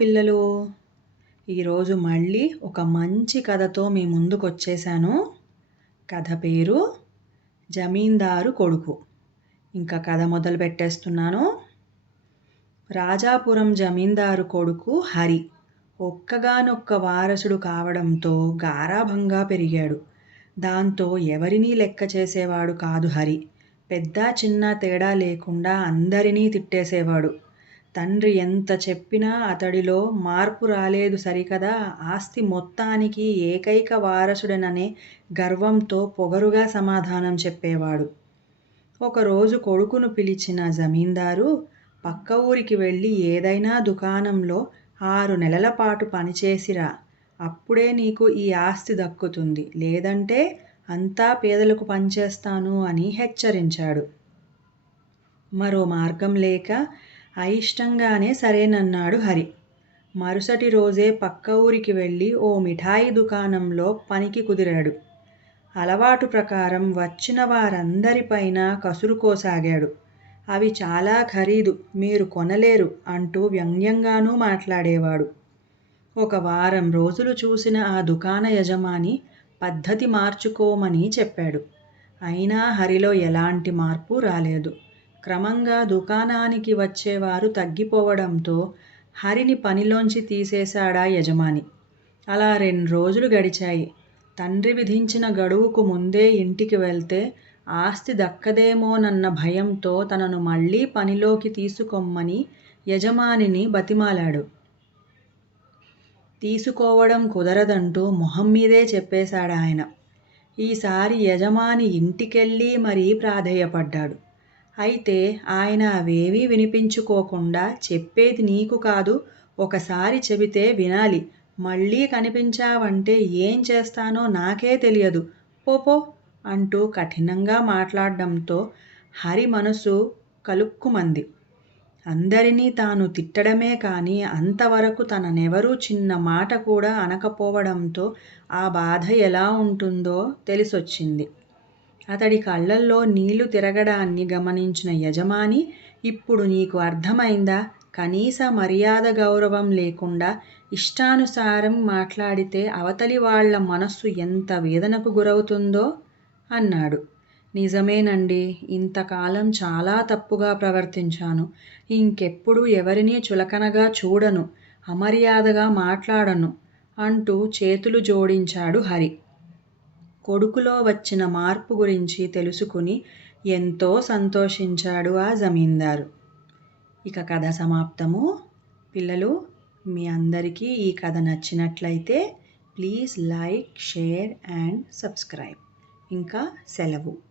పిల్లలు. ఈరోజు మళ్ళీ ఒక మంచి కథతో మీ ముందుకు వచ్చేసాను కథ పేరు జమీందారు కొడుకు. ఇంకా కథ మొదలు పెట్టేస్తున్నాను. రాజాపురం జమీందారు కొడుకు హరి ఒక్కగానొక్క వారసుడు కావడంతో గారాభంగా పెరిగాడు. దాంతో ఎవరినీ లెక్క చేసేవాడు కాదు హరి. పెద్ద చిన్న తేడా లేకుండా అందరినీ తిట్టేసేవాడు. తండ్రి ఎంత చెప్పినా అతడిలో మార్పు రాలేదు సరికదా. ఆస్తి మొత్తానికి ఏకైక వారసుడననే గర్వంతో పొగరుగా సమాధానం చెప్పేవాడు. ఒకరోజు కొడుకును పిలిచిన జమీందారు పక్క ఊరికి వెళ్ళి ఏదైనా దుకాణంలో ఆరు నెలల పాటు పనిచేసిరా. అప్పుడే నీకు ఈ ఆస్తి దక్కుతుంది. లేదంటే అంతా పేదలకు పనిచేస్తాను అని హెచ్చరించాడు. మరో మార్గం లేక అయిష్టంగానే సరేనన్నాడు హరి. మరుసటి రోజే పక్క ఊరికి వెళ్ళి ఓ మిఠాయి దుకాణంలో పనికి కుదిరాడు. అలవాటు ప్రకారం వచ్చిన వారందరిపైన కసురుకోసాగాడు అవి చాలా ఖరీదు మీరు కొనలేరు అంటూ వ్యంగ్యంగానూ మాట్లాడేవాడు. ఒక వారం రోజులు చూసిన ఆ దుకాణ యజమాని పద్ధతి మార్చుకోమని చెప్పాడు. అయినా హరిలో ఎలాంటి మార్పు రాలేదు. క్రమంగా దుకాణానికి వచ్చేవారు తగ్గిపోవడంతో హరిని పనిలోంచి తీసేశాడా యజమాని. అలా రెండు రోజులు గడిచాయి. తండ్రి విధించిన గడువుకు ముందే ఇంటికి వెళ్తే ఆస్తి దక్కదేమోనన్న భయంతో తనను మళ్ళీ పనిలోకి తీసుకొమ్మని యజమానిని బతిమాలాడు. తీసుకోవడం కుదరదంటూ మొహం మీదే చెప్పేశాడాయన. ఈసారి యజమాని ఇంటికెళ్ళి మరీ ప్రాధేయపడ్డాడు. అయితే ఆయన అవేవీ వినిపించుకోకుండా చెప్పేది నీకు కాదు. ఒకసారి చెబితే వినాలి. మళ్ళీ కనిపించావంటే ఏం చేస్తానో నాకే తెలియదు. పోపో అంటూ కఠినంగా మాట్లాడడంతో హరి మనసు కలుక్కుమంది. అందరినీ తాను తిట్టడమే కానీ అంతవరకు తననెవరూ చిన్న మాట కూడా అనకపోవడంతో ఆ బాధ ఎలా ఉంటుందో తెలిసొచ్చింది. అతడి కళ్ళల్లో నీళ్ళు తిరగడాన్ని గమనించిన యజమాని ఇప్పుడు నీకు అర్థమైందా? కనీస మర్యాద గౌరవం లేకుండా ఇష్టానుసారం మాట్లాడితే అవతలి వాళ్ళ మనస్సు ఎంత వేదనకు గురవుతుందో? అన్నాడు. నిజమేనండి. ఇంతకాలం చాలా తప్పుగా ప్రవర్తించాను. ఇంకెప్పుడు ఎవరినీ చులకనగా చూడను అమర్యాదగా మాట్లాడను అంటూ చేతులు జోడించాడు హరి. కొడుకులో వచ్చిన మార్పు గురించి తెలుసుకుని ఎంతో సంతోషించాడు ఆ జమీందారు. ఇక కథ సమాప్తము. పిల్లలు మీ అందరికీ ఈ కథ నచ్చినట్లయితే please like share and subscribe. ఇంకా సెలవు.